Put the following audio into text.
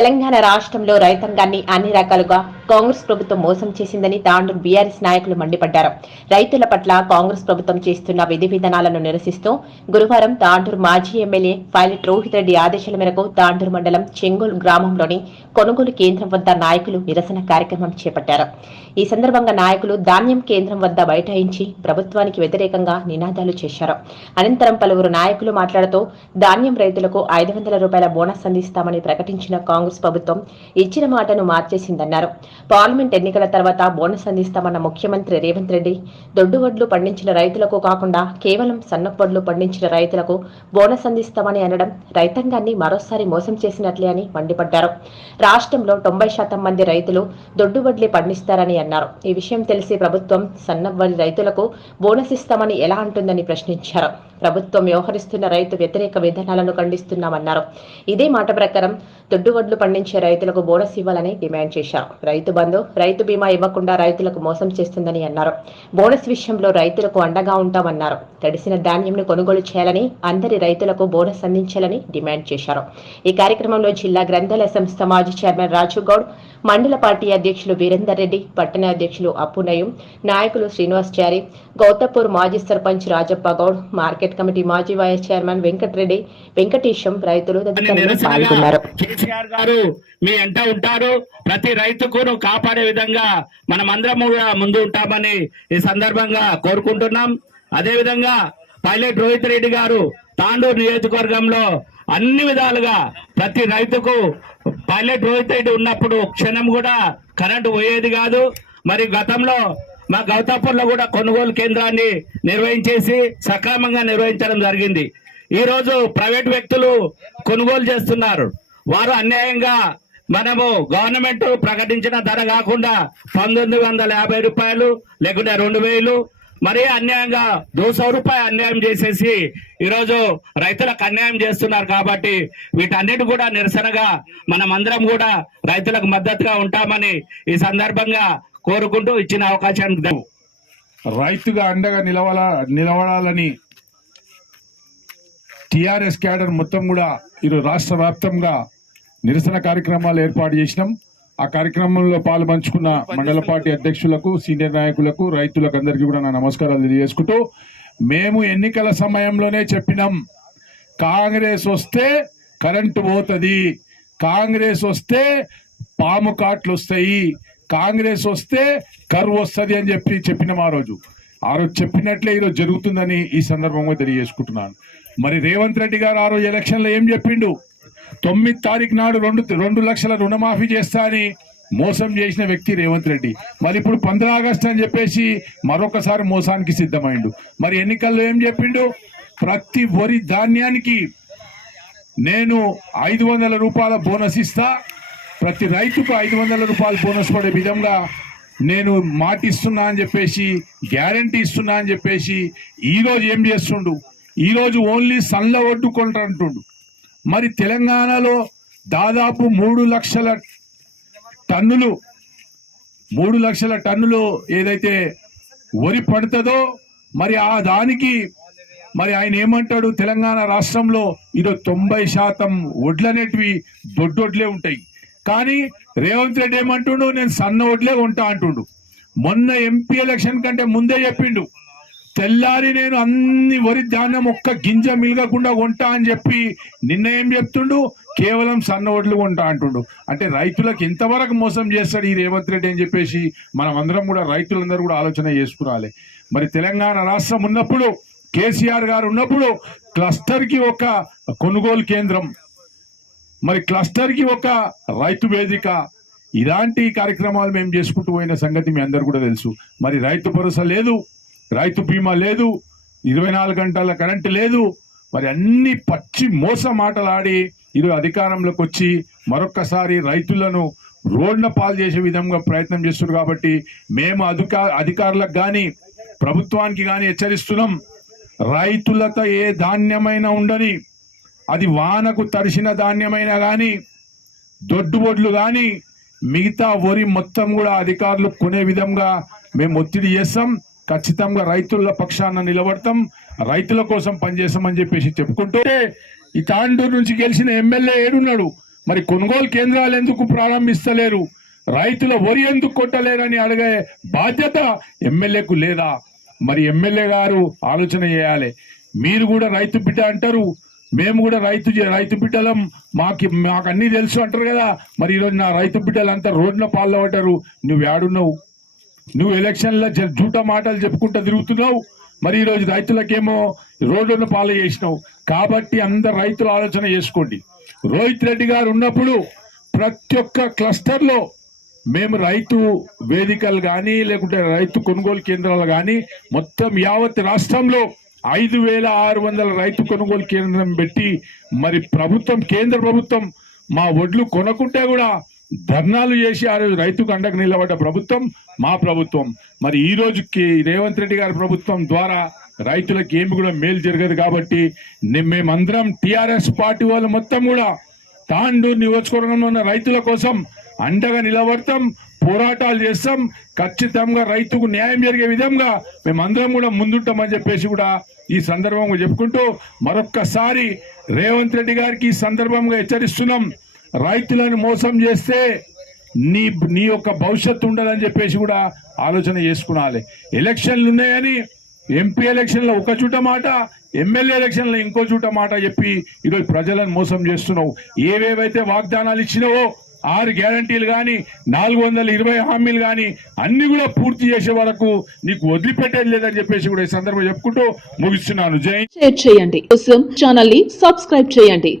తెలంగాణ రాష్ట్రంలో రైతాంగాన్ని అన్ని రకాలుగా కాంగ్రెస్ ప్రభుత్వం మోసం చేసిందని తాండూరు బీఆర్ఎస్ నాయకులు మండిపడ్డారు. రైతుల పట్ల కాంగ్రెస్ ప్రభుత్వం చేస్తున్న విధి విధానాలను నిరసిస్తూ గురువారం తాండూరు మాజీ ఎమ్మెల్యే పైలట్ రోహిత్ రెడ్డి ఆదేశాల మేరకు తాండూరు మండలం చెంగోల్ గ్రామంలోని కొనుగోలు కేంద్రం వద్ద నాయకులు నిరసన కార్యక్రమం చేపట్టారు. ఈ సందర్భంగా నాయకులు ధాన్యం కేంద్రం వద్ద బైఠాయించి ప్రభుత్వానికి వ్యతిరేకంగా నినాదాలు చేశారు. అనంతరం పలువురు నాయకులు మాట్లాడుతూ ధాన్యం రైతులకు ఐదు వందల రూపాయల బోనస్ అందిస్తామని ప్రకటించిన కాంగ్రెస్ ప్రభుత్వం ఇచ్చిన మాటను మార్చేసిందన్నారు. పార్లమెంట్ ఎన్నికల తర్వాత బోనస్ అందిస్తామన్న ముఖ్యమంత్రి రేవంత్ రెడ్డి దొడ్డువడ్లు పండించిన రైతులకు కాకుండా కేవలం సన్నపొడ్లు పండించిన రైతులకు బోనస్ అందిస్తామని అనడం రైతాంగాన్ని మరోసారి మోసం చేసినట్లే అని మండిపడ్డారు. రాష్ట్రంలో తొంభై శాతం మంది రైతులు దొడ్డువడ్లే పండిస్తారని అన్నారు. ఈ విషయం తెలిసి ప్రభుత్వం సన్నవడ్ల రైతులకు బోనస్ ఇస్తామని ఎలా అంటుందని ప్రశ్నించారు. ప్రభుత్వం వ్యవహరిస్తున్న రైతు వ్యతిరేక విధానాలను ఖండిస్తున్నామన్నారు. ఇదే మాట ప్రకారం దొడ్డువడ్లు పండించే రైతులకు బోనస్ ఇవ్వాలని డిమాండ్ చేశారు. రైతు బంధు రైతు బీమా ఇవ్వకుండా రైతులకు మోసం చేస్తుందని అన్నారు. బోనస్ విషయంలో రైతులకు అండగా ఉంటామన్నారు. తడిసిన ధాన్యంను కొనుగోలు చేయాలని అందరి రైతులకు బోనస్ అందించాలని డిమాండ్ చేశారు. ఈ కార్యక్రమంలో జిల్లా గ్రంథాలయ సంస్థ మాజీ చైర్మన్ రాజు గౌడ్ మండల పార్టీ అధ్యక్షులు వీరేందర్ రెడ్డి పట్టణ అధ్యక్షులు అప్పునయం నాయకులు శ్రీనివాస్ చారి గౌతపూర్ మాజీ సర్పంచ్ రాజప్ప గౌడ్ మార్కెట్ కమిటీ మాజీ వైస్ చైర్మన్ వెంకటరెడ్డి వెంకటేశం రైతులు తదితరులు పాల్గొన్నారు. కేసీఆర్ గారు మీ ఎంట ఉంటారు. ప్రతి రైతుకును కాపాడే విధంగా మనం అందరం కూడా ముందు ఉంటామని ఈ సందర్భంగా కోరుకుంటున్నాం. అదే విధంగా పైలట్ రోహిత్ రెడ్డి గారు తాండూరు నియోజకవర్గంలో అన్ని విధాలుగా ప్రతి రైతుకు పైలట్ రోహిత్ రెడ్డి ఉన్నప్పుడు క్షణం కూడా కరెంటు పోయేది కాదు. మరి గతంలో మా గౌతాపూర్లో కూడా కొనుగోలు కేంద్రాన్ని నిర్వహించేసి సక్రమంగా నిర్వహించడం జరిగింది. ఈరోజు ప్రైవేట్ వ్యక్తులు కొనుగోలు చేస్తున్నారు. వారు అన్యాయంగా మనము గవర్నమెంట్ ప్రకటించిన ధర కాకుండా పంతొమ్మిది వందల యాభై రూపాయలు లేకుంటే రెండు వేలు మరీ అన్యాయంగా దోసో రూపాయలు అన్యాయం చేసేసి ఈరోజు రైతులకు అన్యాయం చేస్తున్నారు కాబట్టి వీటన్నిటి కూడా నిరసనగా మనం అందరం కూడా రైతులకు మద్దతుగా ఉంటామని ఈ సందర్భంగా కోరుకుంటూ ఇచ్చిన అవకాశానికి రైతుగా అండగా నిలవాల నిలబడాలని టిఆర్ఎస్ క్యాడర్ మొత్తం కూడా ఈరోజు రాష్ట్ర వ్యాప్తంగా నిరసన కార్యక్రమాలు ఏర్పాటు చేసినాం. ఆ కార్యక్రమంలో పాలు పంచుకున్న మండల పార్టీ అధ్యక్షులకు సీనియర్ నాయకులకు రైతులకు అందరికీ కూడా నా నమస్కారాలు తెలియజేసుకుంటూ మేము ఎన్నికల సమయంలోనే చెప్పినాం. కాంగ్రెస్ వస్తే కరెంటు పోతుంది. కాంగ్రెస్ వస్తే పాము కాట్లు వస్తాయి. కాంగ్రెస్ వస్తే కరువు వస్తుంది అని చెప్పి చెప్పినాం ఆ రోజు. ఆ రోజు చెప్పినట్లే ఈరోజు జరుగుతుందని ఈ సందర్భంగా తెలియజేసుకుంటున్నాను. మరి రేవంత్ రెడ్డి గారు ఆ రోజు ఎలక్షన్లో ఏం చెప్పిండు? తొమ్మిది తారీఖు నాడు రెండు రెండు లక్షల రుణమాఫీ చేస్తా అని మోసం చేసిన వ్యక్తి రేవంత్ రెడ్డి. మరి ఇప్పుడు పంద్రా ఆగస్టు అని చెప్పేసి మరొకసారి మోసానికి సిద్ధమైండు. మరి ఎన్నికల్లో ఏం చెప్పిండు? ప్రతి వరి ధాన్యానికి నేను ఐదు వందల రూపాయల బోనస్ ఇస్తా. ప్రతి రైతుకు ఐదు వందల రూపాయల బోనస్ పడే విధంగా నేను మాట ఇస్తున్నా అని చెప్పేసి గ్యారంటీ ఇస్తున్నా అని చెప్పేసి ఈరోజు ఏం చేస్తుండు? ఈరోజు ఓన్లీ సన్ల ఒడ్డుకుంటుంటుండు. మరి తెలంగాణలో దాదాపు మూడు లక్షల టన్నులు మూడు లక్షల టన్నులు ఏదైతే వరి పడుతుందో మరి ఆ దానికి మరి ఆయన ఏమంటాడు? తెలంగాణ రాష్ట్రంలో ఈరోజు తొంభై శాతం వడ్లనేటివి దొడ్డొడ్లే ఉంటాయి. కానీ రేవంత్ రెడ్డి ఏమంటుండు? నేను సన్న వడ్లే ఉంటా అంటుండు. మొన్న ఎంపీ ఎలక్షన్ కంటే ముందే చెప్పిండు. తెల్లారి నేను అన్ని వరి ధాన్యం ఒక్క గింజ మిలగకుండా కొంటా అని చెప్పి నిన్న ఏం చెప్తుండు? కేవలం సన్న వడ్లు కొంటా అంటుండు. అంటే రైతులకు ఎంతవరకు మోసం చేస్తాడు ఈ రేవంత్ రెడ్డి అని చెప్పేసి మనం అందరం కూడా రైతులందరూ కూడా ఆలోచన చేసుకురాలి. మరి తెలంగాణ రాష్ట్రం ఉన్నప్పుడు కేసీఆర్ గారు ఉన్నప్పుడు క్లస్టర్కి ఒక కొనుగోలు కేంద్రం మరి క్లస్టర్కి ఒక రైతు వేదిక ఇలాంటి కార్యక్రమాలు మేము చేసుకుంటూ పోయిన సంగతి మీ అందరు కూడా తెలుసు. మరి రైతు భరోసా లేదు. రైతు బీమా లేదు ఇరవై నాలుగు గంటల కరెంటు లేదు మరి అన్ని పచ్చి మోస మాటలాడి ఈరోజు అధికారంలోకి వచ్చి మరొక్కసారి రైతులను రోడ్ల పాలు చేసే విధంగా ప్రయత్నం చేస్తున్నారు కాబట్టి మేము అధికా అధికారులకు కానీ ప్రభుత్వానికి కానీ హెచ్చరిస్తున్నాం. రైతులతో ఏ ధాన్యమైనా ఉండని అది వానకు తడిసిన ధాన్యమైనా కానీ దొడ్డుబొడ్లు కానీ మిగతా వరి మొత్తం కూడా అధికారులు కొనే విధంగా మేము ఒత్తిడి చేస్తాం. ఖచ్చితంగా రైతుల పక్షాన నిలబడతాం రైతుల కోసం పనిచేస్తామని చెప్పేసి చెప్పుకుంటూ ఈ తాండూరు నుంచి గెలిచిన ఎమ్మెల్యే ఏడున్నాడు. మరి కొనుగోలు కేంద్రాలు ఎందుకు ప్రారంభిస్తలేరు? రైతుల వరి ఎందుకు కొట్టలేరని అడిగే బాధ్యత ఎమ్మెల్యేకు లేదా? మరి ఎమ్మెల్యే గారు ఆలోచన చేయాలి. మీరు కూడా రైతు బిడ్డ అంటారు. మేము కూడా రైతు రైతు బిడ్డలం. మాకు మాకు అన్ని తెలుసు అంటారు కదా. మరి ఈరోజు నా రైతు బిడ్డలంతా రోడ్ల పాల్లో పడ్డారు. నువ్వు ఏడున్నావు? నువ్వు ఎలక్షన్లో జ- జూట మాటలు చెప్పుకుంటూ తిరుగుతున్నావు. మరి ఈరోజు రైతులకేమో రోడ్డును పాలు చేసినావు. కాబట్టి అందరు రైతులు ఆలోచన చేసుకోండి. రోహిత్ రెడ్డి గారు ఉన్నప్పుడు ప్రతి ఒక్క క్లస్టర్లో మేము రైతు వేదికలు కానీ లేకుంటే రైతు కొనుగోలు కేంద్రాలు కానీ మొత్తం యావత్ రాష్ట్రంలో ఐదు వేల ఆరు వందల రైతు కొనుగోలు కేంద్రం పెట్టి మరి ప్రభుత్వం కేంద్ర ప్రభుత్వం మా ఒడ్లు కొనకుంటే కూడా ధర్నాలు చేసి ఆ రోజు రైతుకు అండకు నిలబడ్డ ప్రభుత్వం మా ప్రభుత్వం. మరి ఈ రోజుకి రేవంత్ రెడ్డి గారి ప్రభుత్వం ద్వారా రైతులకు ఏమి కూడా మేలు జరగదు కాబట్టి మేమందరం టిఆర్ఎస్ పార్టీ వాళ్ళు మొత్తం కూడా తాండూరు నియోజకవర్గంలో ఉన్న రైతుల కోసం అండగా నిలబడతాం పోరాటాలు చేస్తాం. ఖచ్చితంగా రైతుకు న్యాయం జరిగే విధంగా మేమందరం కూడా ముందుంటామని చెప్పేసి కూడా ఈ సందర్భంగా చెప్పుకుంటూ మరొక్కసారి రేవంత్ రెడ్డి గారికి ఈ సందర్భంగా హెచ్చరిస్తున్నాం. రైతులను మోసం చేస్తే నీ నీ యొక్క భవిష్యత్తు ఉండదని చెప్పేసి కూడా ఆలోచన చేసుకునాలి. ఎలక్షన్లు ఉన్నాయని ఎంపీ ఎలక్షన్లో ఒక చూట మాట ఎమ్మెల్యే ఎలక్షన్లో ఇంకో చూట మాట చెప్పి ఈరోజు ప్రజలను మోసం చేస్తున్నావు. ఏవేవైతే వాగ్దానాలు ఇచ్చినావో ఆరు గ్యారంటీలు కానీ నాలుగు వందల ఇరవై హామీలు కానీ అన్ని కూడా పూర్తి చేసే వరకు నీకు వదిలిపెట్టేది లేదని చెప్పేసి కూడా ఈ సందర్భం చెప్పుకుంటూ ముగిస్తున్నాను. జై షేర్ చేయండి. ఛానల్ని సబ్స్క్రైబ్ చేయండి.